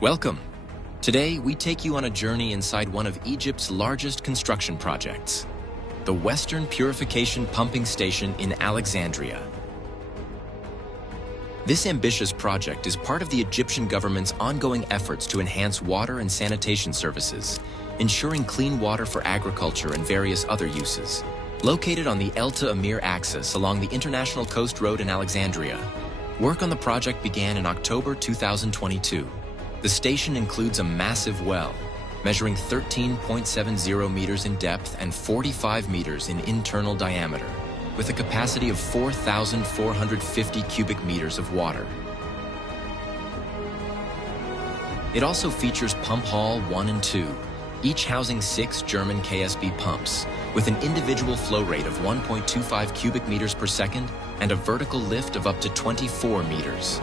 Welcome. Today, we take you on a journey inside one of Egypt's largest construction projects, the Western Purification Pumping Station in Alexandria. This ambitious project is part of the Egyptian government's ongoing efforts to enhance water and sanitation services, ensuring clean water for agriculture and various other uses. Located on the El to Amir axis along the International Coast Road in Alexandria, work on the project began in October 2022. The station includes a massive well, measuring 13.70 meters in depth and 45 meters in internal diameter, with a capacity of 4,450 cubic meters of water. It also features Pump Hall 1 and 2, each housing 6 German KSB pumps, with an individual flow rate of 1.25 cubic meters per second and a vertical lift of up to 24 meters.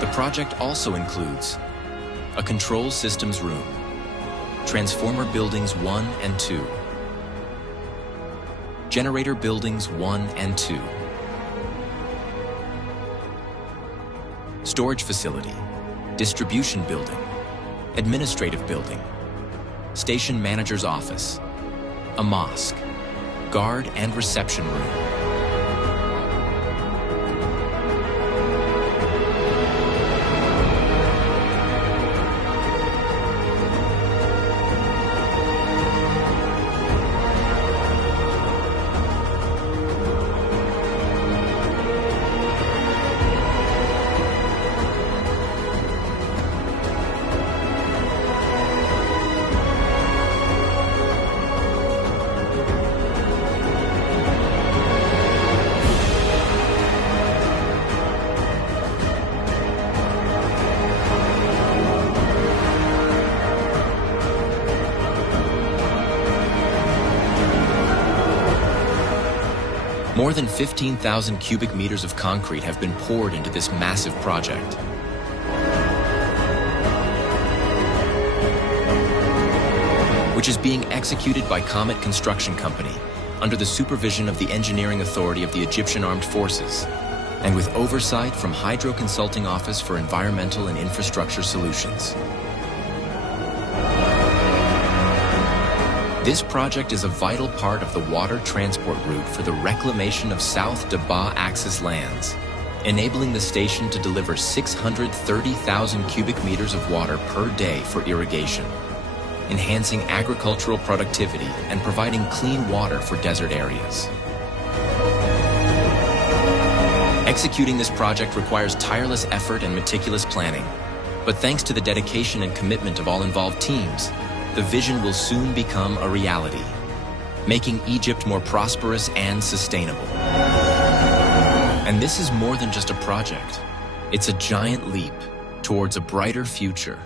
The project also includes a control systems room, transformer buildings 1 and 2, generator buildings 1 and 2, storage facility, distribution building, administrative building, station manager's office, a mosque, guard and reception room. More than 15,000 cubic meters of concrete have been poured into this massive project. Which is being executed by Comet Construction Company under the supervision of the Engineering Authority of the Egyptian Armed Forces and with oversight from Hydro Consulting Office for Environmental and Infrastructure Solutions. This project is a vital part of the water transport route for the reclamation of South Daba Axis lands, enabling the station to deliver 630,000 cubic meters of water per day for irrigation, enhancing agricultural productivity and providing clean water for desert areas. Executing this project requires tireless effort and meticulous planning, but thanks to the dedication and commitment of all involved teams, the vision will soon become a reality, making Egypt more prosperous and sustainable. And this is more than just a project. It's a giant leap towards a brighter future.